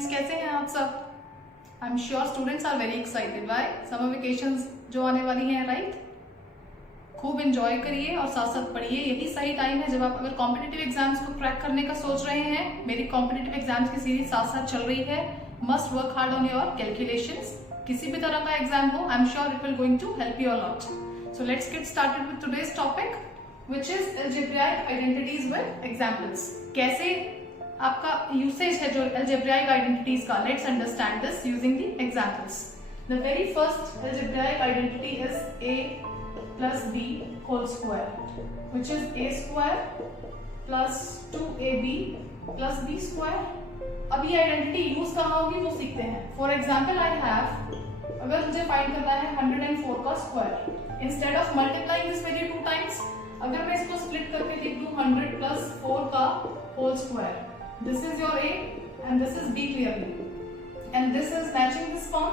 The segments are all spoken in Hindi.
फ्रेंड्स, कैसे हैं आप सब? I am sure students are very excited by summer vacations जो आने वाली हैं, राइट? खूब एंजॉय करिए और साथ साथ पढ़िए। यही सही टाइम है जब आप अगर कॉम्पिटिटिव एग्जाम्स को क्रैक करने का सोच रहे हैं। मेरी कॉम्पिटिटिव एग्जाम्स की सीरीज साथ साथ चल रही है। Must work hard on your calculations. किसी भी तरह का एग्जाम हो, I am sure it will going to help you a lot. So let's get started with today's topic which is algebraic identities with examples. कैसे आपका यूसेज है जो अलजेब्राइक आइडेंटिटीज का, let's understand this using the examples. The very first algebraic identity is a plus b whole square, which is a square plus 2ab plus b square. अब ये आइडेंटिटी यूज कहाँ होगी वो सीखते हैं। फॉर एग्जाम्पल आई हैव, अगर मुझे फाइंड करना है 104 का square, instead of multiplying this value 2 times, अगर मैं इसको स्प्लिट करके लिख दूं 100 प्लस 4 का whole square, this is your a and this is b clearly and this is matching this form,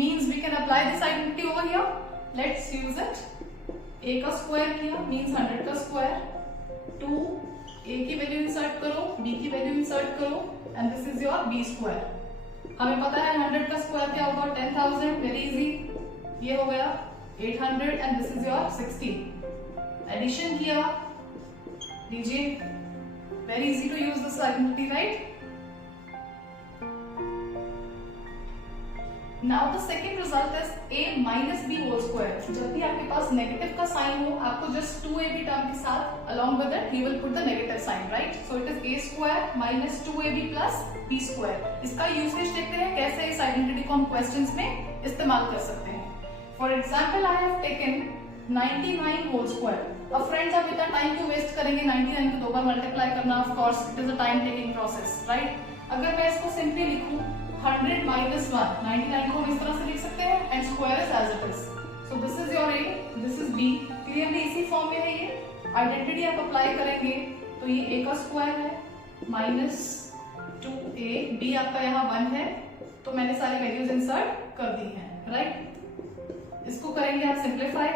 means we can apply this identity over here. Let's use it. a का स्क्वायर किया means 100 का स्क्वायर, 2 a की वैल्यू इंसर्ट करो, b की वैल्यू इंसर्ट करो and this is your b square. हमें पता है 100 का स्क्वायर क्या होगा, 10,000, वेरी इजी। ये हो गया 800 and this is your 16। Addition किया, लीजिए, very easy to use this identity, right? Now the second result is a minus b whole square. जब भी आपके पास नेगेटिव का साइन हो, आपको जस्ट 2ab टर्म के साथ along with it he will put the negative sign, right? So it is a square minus 2ab plus b square। इसका यूसेज देखते हैं कैसे इस आइडेंटिटी को हम क्वेश्चंस में इस्तेमाल कर सकते हैं। For example I have taken 99 whole square. अब फ्रेंड्स, आप इतना टाइम क्यों वेस्ट करेंगे 99 को 2 बार मल्टीप्लाई करना? Of course it is a time taking process, right? अगर मैं इसको सिंपली लिखूं 100 minus 1, 99 को हम इस तरह से लिख सकते हैं and square is as it is. So this is your a, this is b. Clearly इसी फॉर्म में है ये आइडेंटिटी। आप अप्लाई करेंगे तो ये a का स्क्वायर है माइनस 2a, b आपका यहाँ 1 है, तो मैंने सारी वैल्यूज इंसर्ट कर दी हैं, राइट? इसको करेंगे आप सिंप्लीफाई।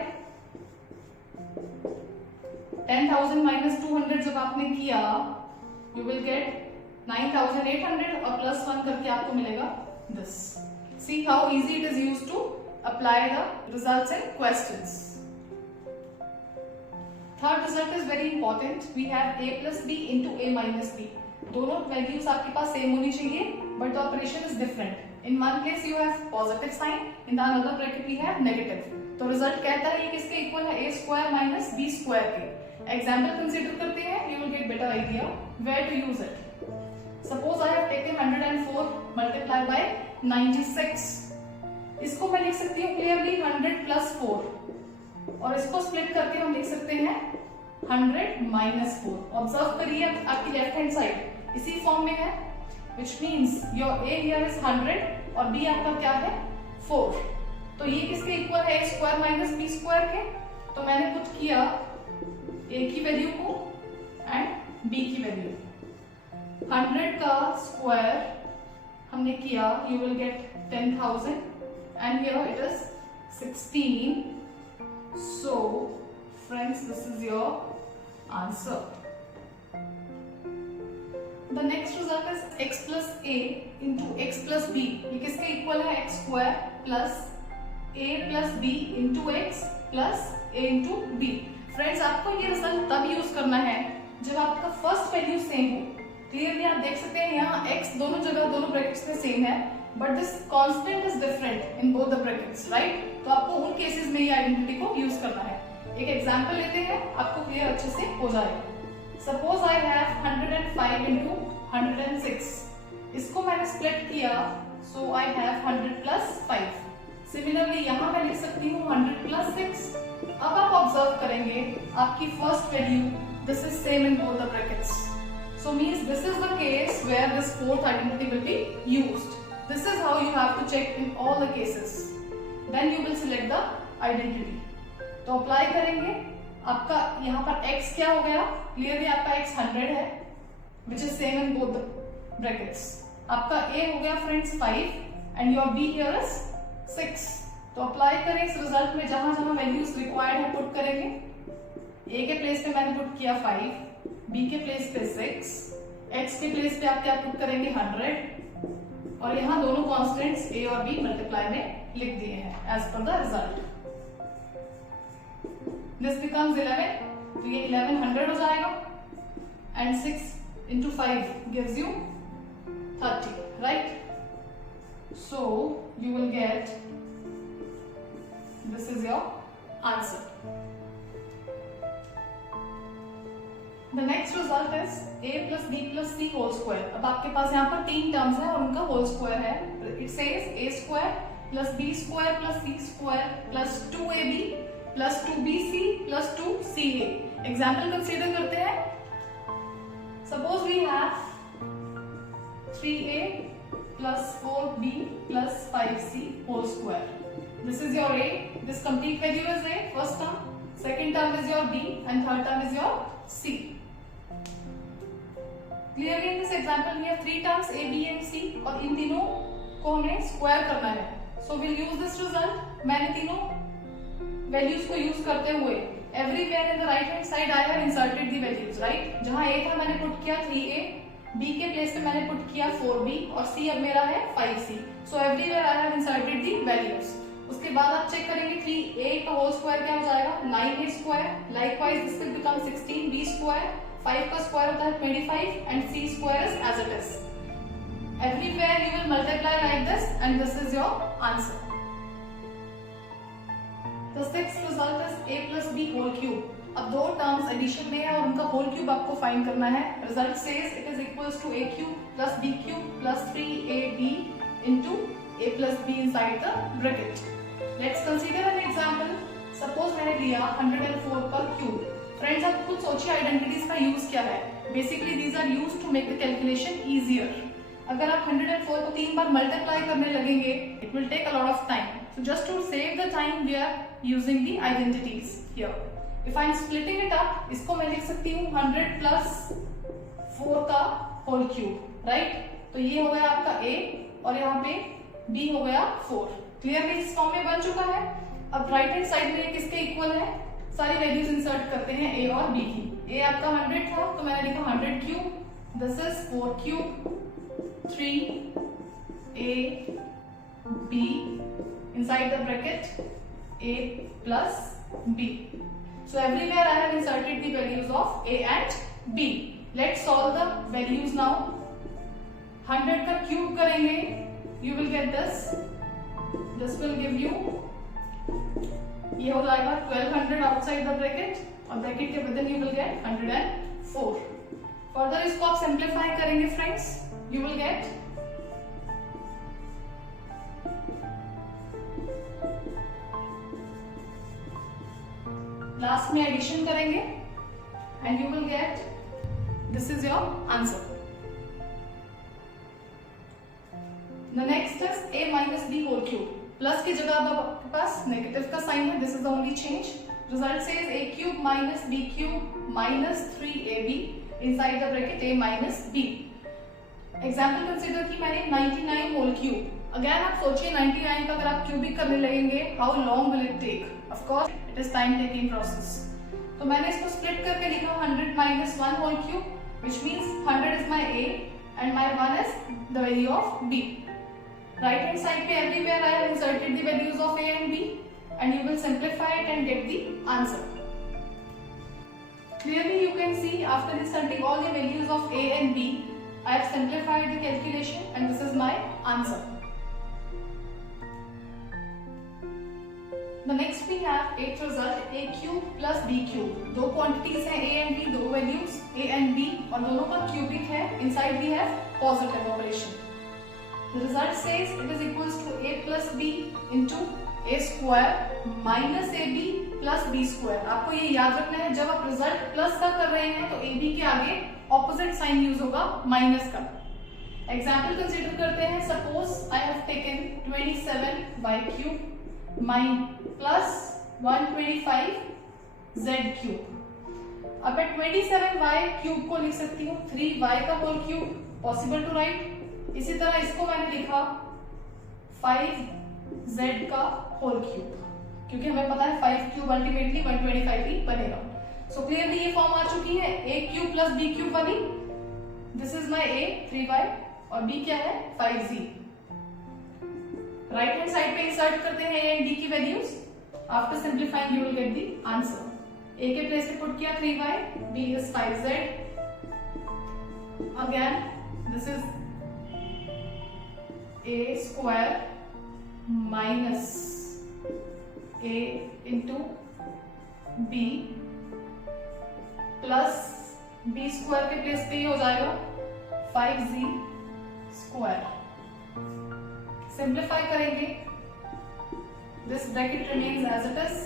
10,000 माइनस 200 जब आपने किया, यू विल गेट 9,800 और प्लस 1 करके आपको मिलेगा this. See how easy it is used to apply the results in questions. Third result is very important. We have a plus b into a minus b. दोनों वैल्यूज आपके पास सेम होनी चाहिए, but the operation is different. In one case you have positive sign, in the another bracket we have negative. तो रिजल्ट कहता है ये किसके इक्वल है, a square minus b square के। एग्जाम्पल कंसिडर करते हैं, you will get better idea where to use it. Suppose I have taken 104 multiplied by 96. इसको मैं लिख सकती हूँ क्लियरली 100 प्लस 4 और इसको स्प्लिट करके हम लिख सकते हैं 100 माइनस 4। ऑब्जर्व करिए आपकी लेफ्ट हैंड साइड इसी फॉर्म में है, which means your a here is 100 और b आपका क्या है 4। तो ये किसके इक्वल है, a square minus b square के। तो मैंने पुट किया a की वैल्यू को एंड b की वैल्यू। 100 का स्क्वायर हमने किया, you will get 10,000 and here it is 16. So friends, this is your answer. The next result is x plus a into x plus b. ये किसके इक्वल है, x square plus a plus b into x plus a into b। Friends, आपको ये रिजल्ट तब यूज करना है जब आपका फर्स्ट वैल्यू सेम हो। क्लियरली आप देख सकते हैं यहाँ x दोनों जगह दोनों ब्रैकेट्स में सेम है, but this constant is different in both the brackets, right? तो आपको उन केसेस में ये आइडेंटिटी को यूज करना है। एक एग्जांपल लेते हैं, आपको क्लियर अच्छे से हो जाएगा। Suppose I have 105 into 106। इसको मैंने स्प्लिट किया, सो आई हैव 100 प्लस 5। सिमिलरली यहाँ मैं लिख सकती हूँ 100 प्लस 6। अब आप ऑब्जर्व करेंगे आपकी first value this is same in both the brackets. So means this is the case where this fourth identity will be used. This is how you have to check in all the cases. Then you will select the identity. तो apply करेंगे, आपका यहाँ पर x क्या हो गया, clearly आपका x 100 है, which is same in both the brackets. आपका a हो गया friends 5 and your b here is 6. तो apply करें इस रिजल्ट में, जहां जहां values required है पुट करेंगे। a के प्लेस पे मैंने पुट किया 5, b के प्लेस पे 6, x के प्लेस पे आप क्या पुट करेंगे 100 और यहाँ दोनों कॉन्स्टेंट्स a और b मल्टीप्लाई में लिख दिए हैं as per the result. This becomes 11, तो ये 1100 हो जाएगा and 6 into 5 gives you 30, right? So you will get, this is your answer. The next result is a plus b plus c whole square. अब आपके पास यहाँ पर 3 टर्म्स हैं और उनका होल स्क्वायर है। It says a square plus b square plus c square plus 2ab plus 2bc plus 2ca. Example consider करते हैं। Suppose we have 3a plus 4b plus 5c whole square. This is your a. This complete value is a, first term. Second term is your b and third term is your c. Clearly in this example we have 3 terms a, b and c और इन तीनों को हमें स्क्वायर करना है। So we'll use this result. मैंने तीनों वैल्यूज को यूज करते हुए everywhere in the right hand side I have inserted the values, right? जहाँ a था मैंने पुट किया 3a, b के प्लेस पे मैंने पुट किया 4b और c अब मेरा है 5c. So everywhere I have inserted the values. उसके बाद आप चेक करेंगे 3a का होल स्क्वायर क्या हो जाएगा 9a square, likewise this will become 16b square, 5 का स्क्वायर होता है 25 and c square is as it is. Everywhere you will multiply like this and this is your answer. The sixth result is a plus b whole cube. अब दो टर्म्स एडिशन में है और उनका होल क्यूब आपको फाइंड करना है। Result says it is equals to a cube plus b cube plus 3ab into a plus b inside the bracket. Let's consider an example. Suppose मैंने लिया 104 का क्यूब। फ्रेंड्स आप खुद सोचिए आइडेंटिटीज का यूज क्या है। Basically these are used to make the calculation easier. अगर आप 104 को 3 बार मल्टीप्लाई करने लगेंगे it will take a lot of time. So just to save the time we are using the identities here. If I am splitting it up, इसको मैं लिख सकती हूँ 100 plus 4 का होल क्यूब, राइट? तो ये हो गया आपका a और यहाँ पे b हो गया 4। क्लियरली इस फॉर्म में बन चुका है। अब राइट हैंड साइड में ये किसके इक्वल है? सारी वैल्यूज इंसर्ट करते हैं a और b की। a आपका 100 था तो मैंने लिखा 100 cube, this is 4 cube 3a b inside the bracket a plus b. So everywhere I have inserted the values of a and b. Let's solve the values now. 100 का क्यूब करेंगे, you will get this. This will give you, ये हो जाएगा 1200 outside the bracket और bracket के within you will get 104. Further इसको आप simplify करेंगे friends, you will get last में एडिशन करेंगे and you will get this is your answer. The next is a minus b whole cube. Plus की जगह अब आपके पास नेगेटिव का साइन है, this is the only change. Result says a cube minus b cube minus 3ab inside the bracket a minus b। Example consider की मैंने 99 होल क्यूब। अगेन आप सोचिए 99 का अगर आप क्यूबिक करने लगेंगे how long will it take? Of course it is time taking process. तो मैंने इसको स्प्लिट करके लिखा 100 minus 1 whole cube, which means 100 is my a and my 1 is the value of b. Right hand side पे everywhere I have inserted the values of a and b and you will simplify it and get the answer. Clearly you can see after inserting all the values of a and b, I have simplified the calculation and this is my answer. The next we have eighth result a cube plus b cube. दो quantities हैं a and b, दो values a and b और दोनों का cubic है। Inside we have positive operation. The result says it is equals to a plus b into a square minus ab plus b square. आपको ये याद रखना है जब आप रिजल्ट प्लस का कर रहे हैं तो ab के आगे ऑपोजिट साइन यूज होगा माइनस का। एग्जाम्पल कंसिडर करते हैं। Suppose I have taken 27y cube plus 125 z cube. अब मैं 27y क्यूब को लिख सकती हूँ 3y का whole cube, possible to write. इसी तरह इसको मैंने लिखा 5z का होल क्यूब, क्योंकि हमें पता है 5 क्यूब अल्टीमेटली 125 ही बनेगा। सो क्लियरली ये फॉर्म आ चुकी है a cube plus b cube वाली। This is my a 3y और b क्या है 5z। राइट हैंड साइड पे इंसर्ट करते हैं ए एंड डी की values. After simplifying you will get the answer. A के प्लेस पे पुट किया 3y, b is 5z. Again this is a square minus a into b plus b square के प्लेस पे हो जाएगा 5z स्क्वायर. सिंप्लीफाई करेंगे, this bracket remains as it is.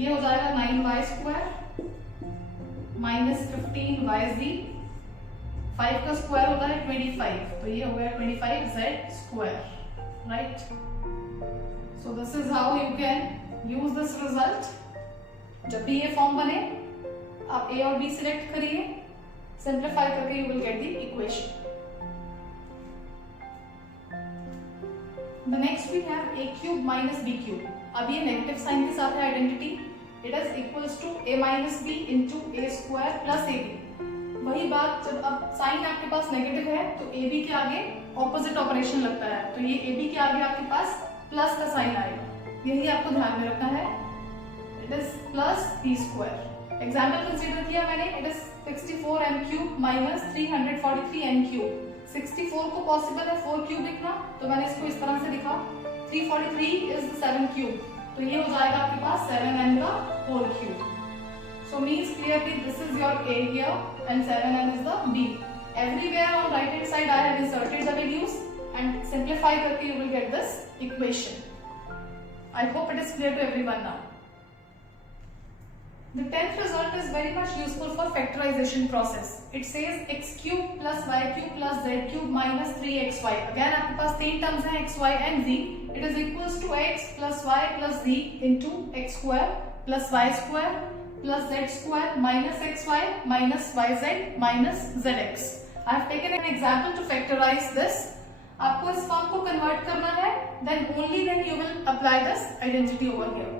ये हो जाएगा 9y स्क्वायर माइनस 15yz. 5 का स्क्वायर होता है 25, तो ये हो गया 25z square. Right, so this is how you can use this result. जब भी ये फॉर्म बने आप a और b सिलेक्ट करिए, सिंप्लीफाई करके you will get the equation. The next we have a cube minus b cube. अब ये नेगेटिव साइन के साथ है identity. It is equals to a minus b into a square plus ab. वही बात, जब अब साइन आपके पास नेगेटिव है तो ab के आगे ऑपोजिट ऑपरेशन लगता है, तो ये ab के आगे आपके पास प्लस का साइन आएगा. यही आपको ध्यान में रखना है. It is plus b square. Example consider किया मैंने. It is 64m cube minus 343n cube. 64 को पॉसिबल है 4 क्यूब लिखना, तो मैंने इसको इस तरह से लिखा. 343 इज 7 क्यूब, तो ये हो जाएगा आपके पास 7n का whole cube. So means clearly this is your a here and 7n is the b. Everywhere on right hand side I have inserted the values and simplify करके you will get this equation. I hope it is clear to everyone now. The 10th result is very much useful for factorization process. It says x cube plus y cube plus z cube minus 3xy. Again आपके पास तीन टर्म्स हैं x, y and z. It is equals to x plus y plus z into x square plus y square plus z square minus xy minus yz minus zx. I have taken an example to factorize this. आपको इस फॉर्म को कन्वर्ट करना है, then only then you will apply this identity over here.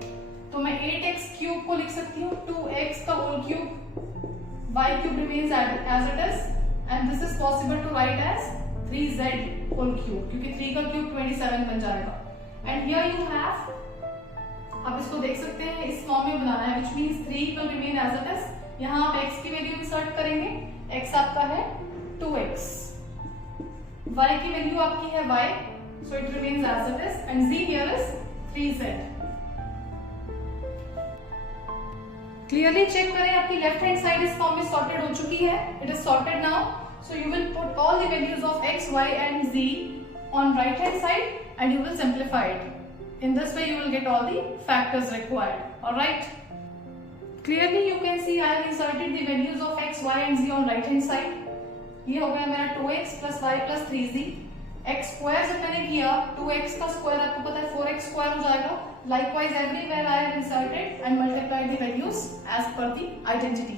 तो मैं 8x क्यूब को लिख सकती हूँ 2x का whole cube, y cube remains as it is, and this is possible to write as 3z whole cube, क्योंकि 3 का क्यूब 27 बन जाएगा. एंड हियर यू हैव, आप इसको देख सकते हैं, इस फॉर्म में बनाना है, which means 3 will remain as it is. यहाँ आप x की वैल्यू इंसर्ट करेंगे. x आपका है 2x, y की वैल्यू आपकी है y, so it remains as it is, and z here is 3z. Clearly check करें, आपकी लेफ्ट हैंड साइड इस फॉर्म में सॉर्टेड हो चुकी है. It is sorted now, so you will put all the values of x, y and z on right hand side and you will simplify it. In this way you will get all the factors required. All right, clearly you can see I have inserted the values of x, y and z on right hand side. ये हो गया मेरा 2x plus y plus 3z. x square जब मैंने किया 2x का स्क्वायर आपको पता है 4x स्क्वायर हो जाएगा. Likewise, everywhere I have inserted and multiplied the values as per the identity.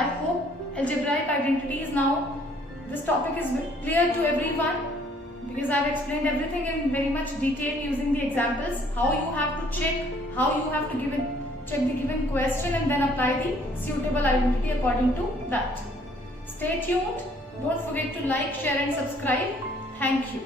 I hope algebraic identities now, this topic is clear to everyone because I have explained everything in very much detail using the examples. How you have to check, how you have to check the given question and then apply the suitable identity according to that. Stay tuned. Don't forget to like, share and subscribe. Thank you.